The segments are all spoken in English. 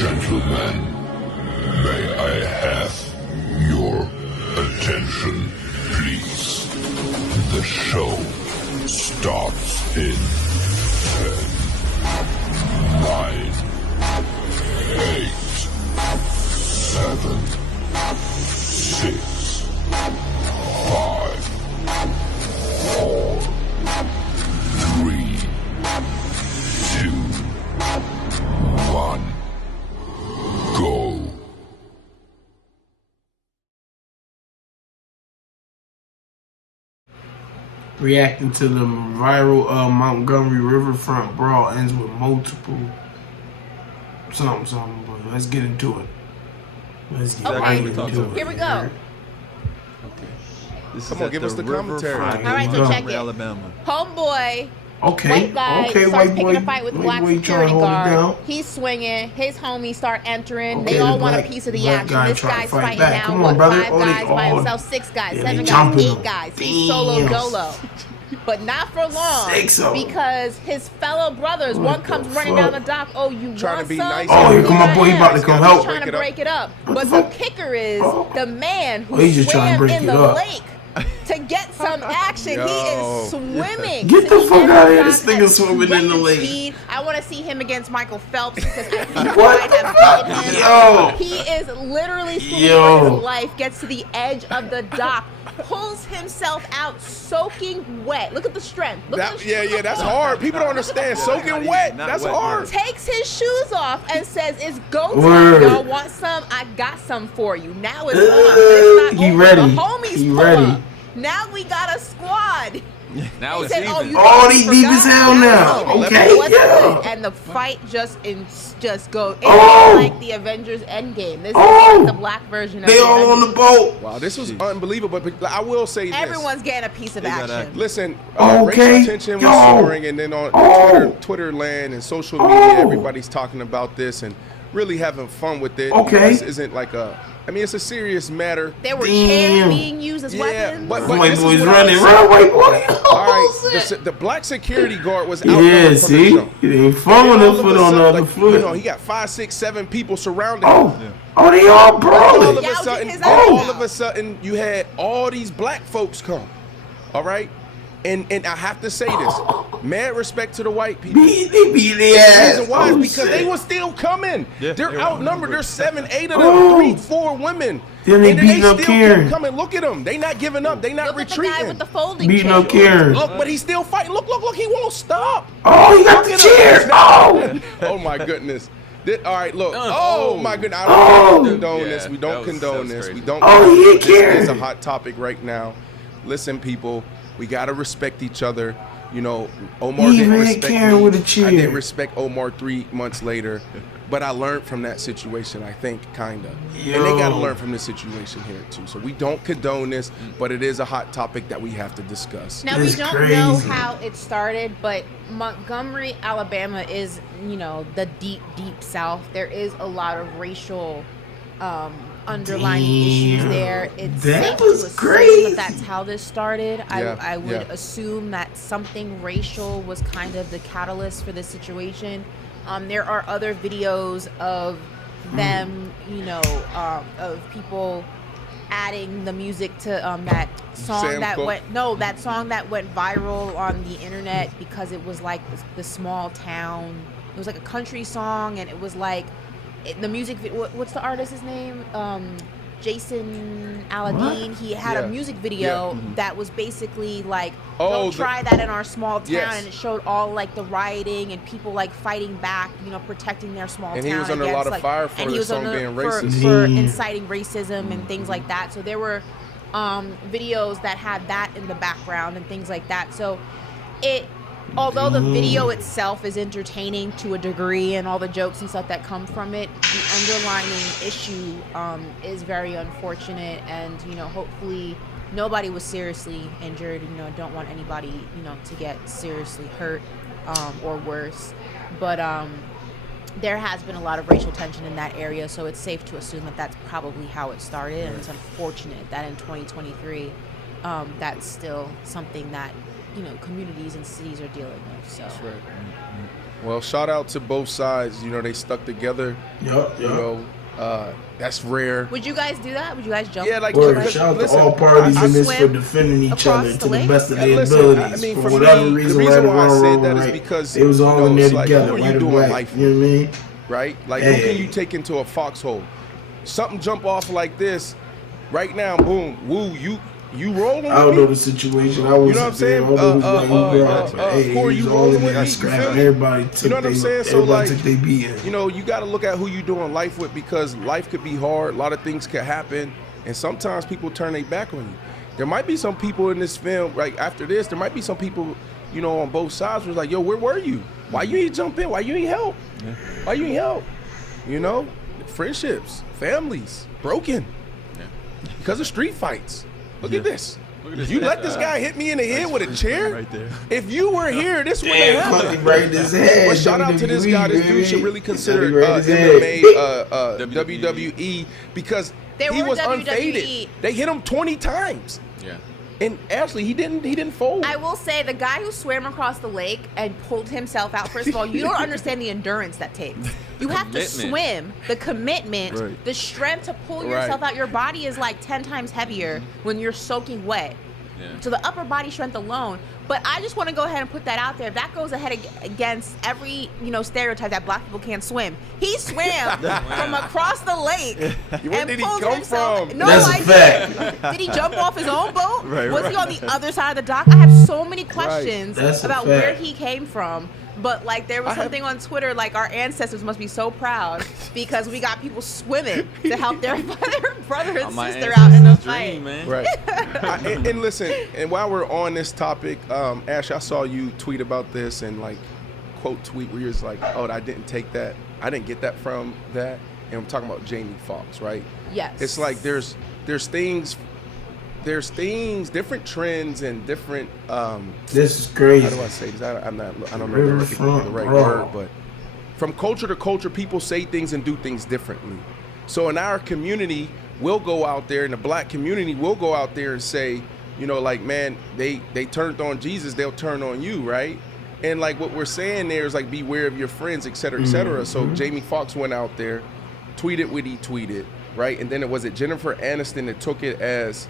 Gentlemen, may I have your attention, please? The show starts in 10, 9, 8, 7, 6, 5, 4, 3, 2, 1. Go. Reacting to the viral Montgomery Riverfront Brawl ends with multiple something, but let's get into it. Let's get right into it. Here we go. This Come on, give us the commentary. All right, so check it. Alabama. Homeboy, Okay, white guy, okay, starts white picking boy, a fight with the white black boy trying security to hold it down. guard. He's swinging. His homies start entering. Okay, they all the want a black- piece of the black action. guy This trying to guy's fight fighting back. now. Come on, What, brother. five Oh, they guys by all- himself, 6 guys, yeah, 7 they guys, jumping 8 him. guys. He's solo Damn. dolo. But not for long, 6 of 'em. because his fellow brothers, What one the comes running fuck? down the dock. Oh, you Trying to want be some? nice. Oh, here come my boy. He about to come He's help. trying to break it up. What But the the fuck? kicker is Oh. the man Oh, he's who just trying to swam break in it the up. lake to get some action. He Yo. is swimming. Get to the fuck end out of here. the This dock nigga at swimming in the lightning lake. speed. I want to see him against Michael Phelps because I think he What might the have fuck? beaten him. Yo. He is literally swimming Yo. for his life, gets to the edge of the dock, pulls himself out soaking wet. Look at the strength. Look at the Yeah, that's hard. People don't understand. Soaking wet, Not that's wet, hard. Takes his shoes off and says, "It's go time. Word. Y'all want some? I got some for you." Now it's on. It's not He over. ready. The homies He pull ready. up. Now we got a squad. Now He it's said, even. "Oh, you Oh, guys they deep as forgot? hell now. it's even. Okay, What's yeah. good? And the fight just goes. It's Oh. like the Avengers Endgame. This Oh. is like the black version of They the all on the Avengers. boat. Wow, this was unbelievable. But I will say this. Everyone's getting a piece of They got action. action. Listen, Okay. racial tension was Yo. soaring, and then on Oh. Twitter land and social media, Oh. everybody's talking about this and really having fun with it. Okay. This isn't like I mean, it's a serious matter. There were Damn. chairs being used as Yeah, weapons. but White this is boy's what I running. was Run, saying. white boy. All right, Oh, the black security guard was out yeah, from the see? jump. He ain't And following all the of foot a on the sudden, other like, foot. You know, he got 5, 6, 7 people surrounding Oh, him. oh, they all All brawling. of a Gouging sudden, his eyes all out. of a sudden, you had all these black folks come. All right, and I have to say this, mad respect to the white people. They beat their The ass. reason why is Oh, because shit. they were still coming. Yeah, They're they were outnumbered. outnumbered. There's 7, 8 of them, Oh. 3, 4 women. Then they and beating up still Karen. kept coming. Look at them. They not giving up. They not Look at the guy retreating. with the folding Beating chair. up Karen. Look, but he's still fighting. Look, he won't stop. Oh, he got the Look at him. chair. Oh. Oh my goodness. All right, look. Oh. Oh my goodness. I Oh. don't condone this. Yeah, We don't that was condone this. crazy. We don't. Oh, he hit This is Karen. a hot topic right now. Listen, people, we gotta respect each other. You know, Omar He didn't even hit respect Karen me. with a chair. I didn't respect Omar 3 months later, but I learned from that situation. I think, kinda. And they gotta Yo. learn from this situation here too. So we don't condone this, but it is a hot topic that we have to discuss. Now, we That's don't know crazy. how it started, but Montgomery, Alabama is, the deep, deep South. There is a lot of racial underlining issues Damn. there. It's That safe to was assume crazy. that that's how this started. Yeah, I would yeah. assume that something racial was kind of the catalyst for this situation. There are other videos of them, of people adding the music to that song Sam that Cooke. that song that went viral on the internet because it was like the small town. It was like a country song, and it was like the music. What's the artist's name? Jason Aldean. What? He had Yeah. a music video Yeah. that was basically like, Oh, "Don't try that in our small town," Yes. and it showed all like the rioting and people like fighting back, protecting their small And town. he was under a against, lot of fire for and he the was song under- being for- racist. for Damn. inciting racism and things like that. So there were videos that had that in the background and things like that. So although the video itself is entertaining to a degree and all the jokes and stuff that come from it, the underlining issue is very unfortunate, and hopefully nobody was seriously injured. You know, don't want anybody, you know, to get seriously hurt or worse. But there has been a lot of racial tension in that area, so it's safe to assume that that's probably how it started. And it's unfortunate that in 2023, that's still something that, you know, communities and cities are dealing with. So. That's right. Well, shout out to both sides. You know, they stuck together. Yep. You know, that's rare. Would you guys do that? Would you guys jump? Yeah, like Shout out to all parties in this for swim defending each across other the to the lake? best of their Listen, abilities. I mean, for for whatever me, reason, the reason right why or I wrong, said that is right, because, it was you all know, in there it's like, together, who are you white and doing black. life You know what I mean? right? Like, Hey. who can you take into a foxhole? Something jump off like this, right now, boom, woo, you rolling I don't with know me? the situation. I was You know what I'm saying? I don't know who's right, who's wrong, but hey, who are he's you all rolling in there with? You scrapping. feel me? Everybody took You know what I'm saying? So, everybody like, took their beat in. You know, you got to look at who you doing life with, because life could be hard. A lot of things could happen, and sometimes people turn their back on you. There might be some people in this film, like after this, there might be some people, you know, on both sides was like, yo, where were you? Why you ain't jump in? Why you ain't help? Why you ain't help? You know, friendships, families, broken because of street fights. Look at this. You let this guy hit me in the head with a chair? right there. If you were here, this wouldn't Damn, have Clunky happened. right in his head. But shout out to this guy. This dude should really consider MMA, WWE, because They he were was WWE. unfaded. They hit him 20 times, Yeah. and actually he didn't fold. I will say the guy who swam across the lake and pulled himself out, first of all, you don't understand the endurance that takes. You have to Commitment. swim, the commitment, Right. the strength to pull Right. yourself out. Your body is like 10 times heavier when you're soaking wet. Yeah. So the upper body strength alone. But I just want to go ahead and put that out there. That goes ahead against every, you know, stereotype that black people can't swim. He swam from across the lake. Where and did he pulled come himself. from? No That's a idea. fact. Did he jump off his own boat? Right, Was he right. on the other side of the dock? I have so many questions That's a about fact. where he came from. But like there was I have- something on Twitter, like our ancestors must be so proud because we got people swimming to help their brother and My sister out in the ancestors' fight. dream, man. Right. And listen, and while we're on this topic, Ash, I saw you tweet about this and like quote tweet where you're just like, oh, I didn't take that. I didn't get that from that. And I'm talking about Jamie Foxx, right? Yes. It's like there's things, different trends and different This is crazy. how do I say this? I don't know the Riverfront right Brawl. word, but from culture to culture, people say things and do things differently. So in our community, we'll go out there, in the black community, we'll go out there and say, you know, like, man, they turned on Jesus, they'll turn on you, right? And like what we're saying there is like, beware of your friends, et cetera, et cetera. So Jamie Foxx went out there, tweeted what he tweeted, right? And then it was Jennifer Aniston that took it as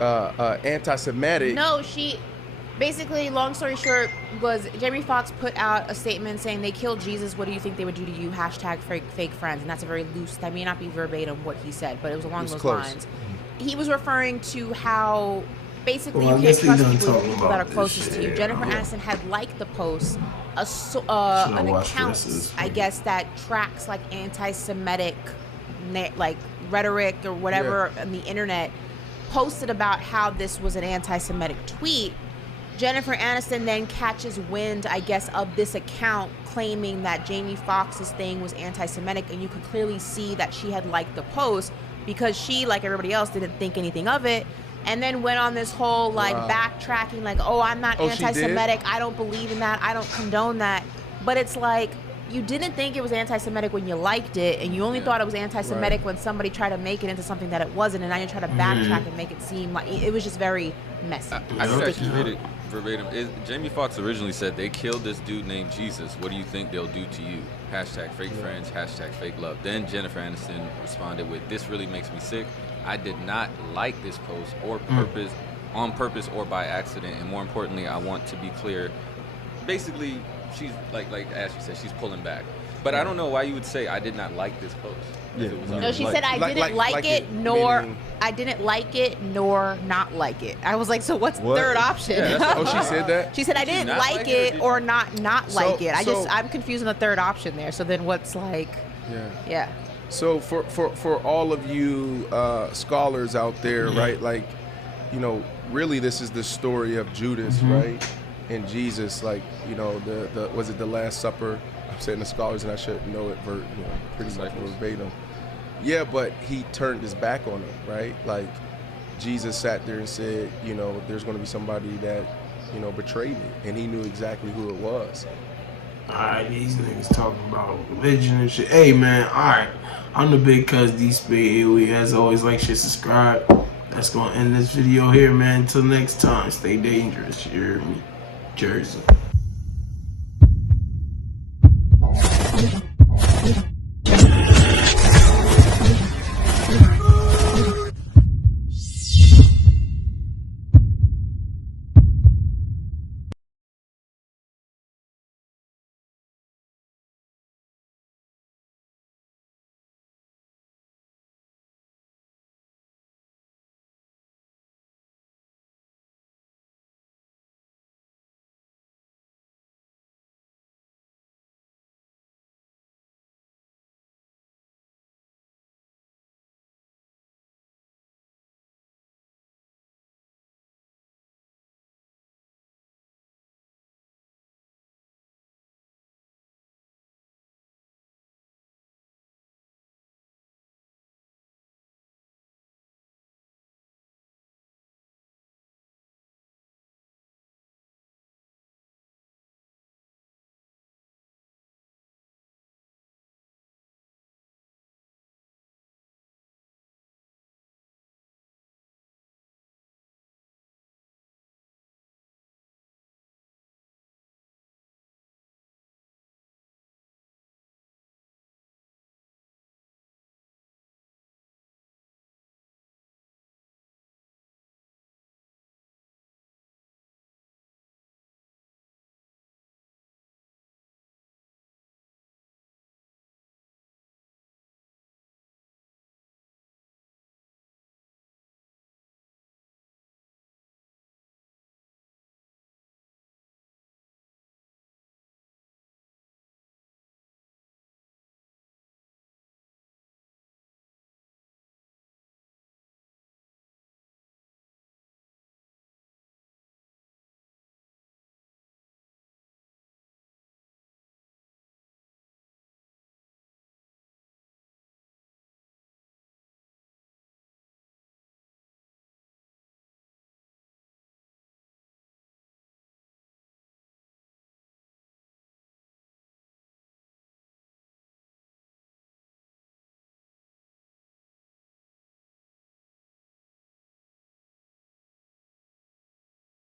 anti-Semitic. No, she basically, long story short, was Jamie Foxx put out a statement saying they killed Jesus. What do you think they would do to you? Hashtag fake friends. And that's a very loose, that may not be verbatim what he said, but it was along those close. lines. He was referring to how basically Well, I you can't guess he trust done people, talking people that about are this closest to you. shit. Jennifer Aniston had liked the post, an watched account, this. I guess, that tracks like anti-Semitic like rhetoric or whatever on the internet, posted about how this was an anti-Semitic tweet. Jennifer Aniston then catches wind, I guess, of this account claiming that Jamie Foxx's thing was anti-Semitic, and you could clearly see that she had liked the post because she, like everybody else, didn't think anything of it, and then went on this whole like backtracking, like, oh, I'm not Oh, she did? anti-Semitic, I don't believe in that, I don't condone that. But it's like, you didn't think it was anti-Semitic when you liked it, and you only thought it was anti-Semitic Right. when somebody tried to make it into something that it wasn't, and now you're trying to backtrack and make it seem like it was just very messy. I could actually sticky. read it verbatim. Jamie Foxx originally said they killed this dude named Jesus. What do you think they'll do to you? Hashtag fake friends, hashtag fake love. Then Jennifer Aniston responded with, this really makes me sick. I did not like this post or purpose, on purpose or by accident. And more importantly, I want to be clear. Basically, she's like Ashley said, she's pulling back. But I don't know why you would say I did not like this post. if it was No, she already said I Like- didn't like like it, it, nor meaning- I didn't like it, nor not like it. I was like, so what's the What? third option? Yeah, that's Oh, she said that? She said I Did you didn't not like like it, or it did or you- not So- like it. so- I'm confusing the third option there. So then what's like, Yeah. yeah. So for all of you scholars out there, right? Like, you know, really this is the story of Judas, right? And Jesus, like, you know, the was it the Last Supper? I'm saying the scholars, and I should know it pretty much verbatim. Yeah, but he turned his back on him, right? Like, Jesus sat there and said, you know, there's going to be somebody that, you know, betrayed me, and he knew exactly who it was. Alright, these niggas talking about religion and shit. Hey man, alright. I'm the big cuz D Spade AOE. As always, like, share, subscribe. That's gonna end this video here, man. Until next time, stay dangerous. You hear me? Jersey.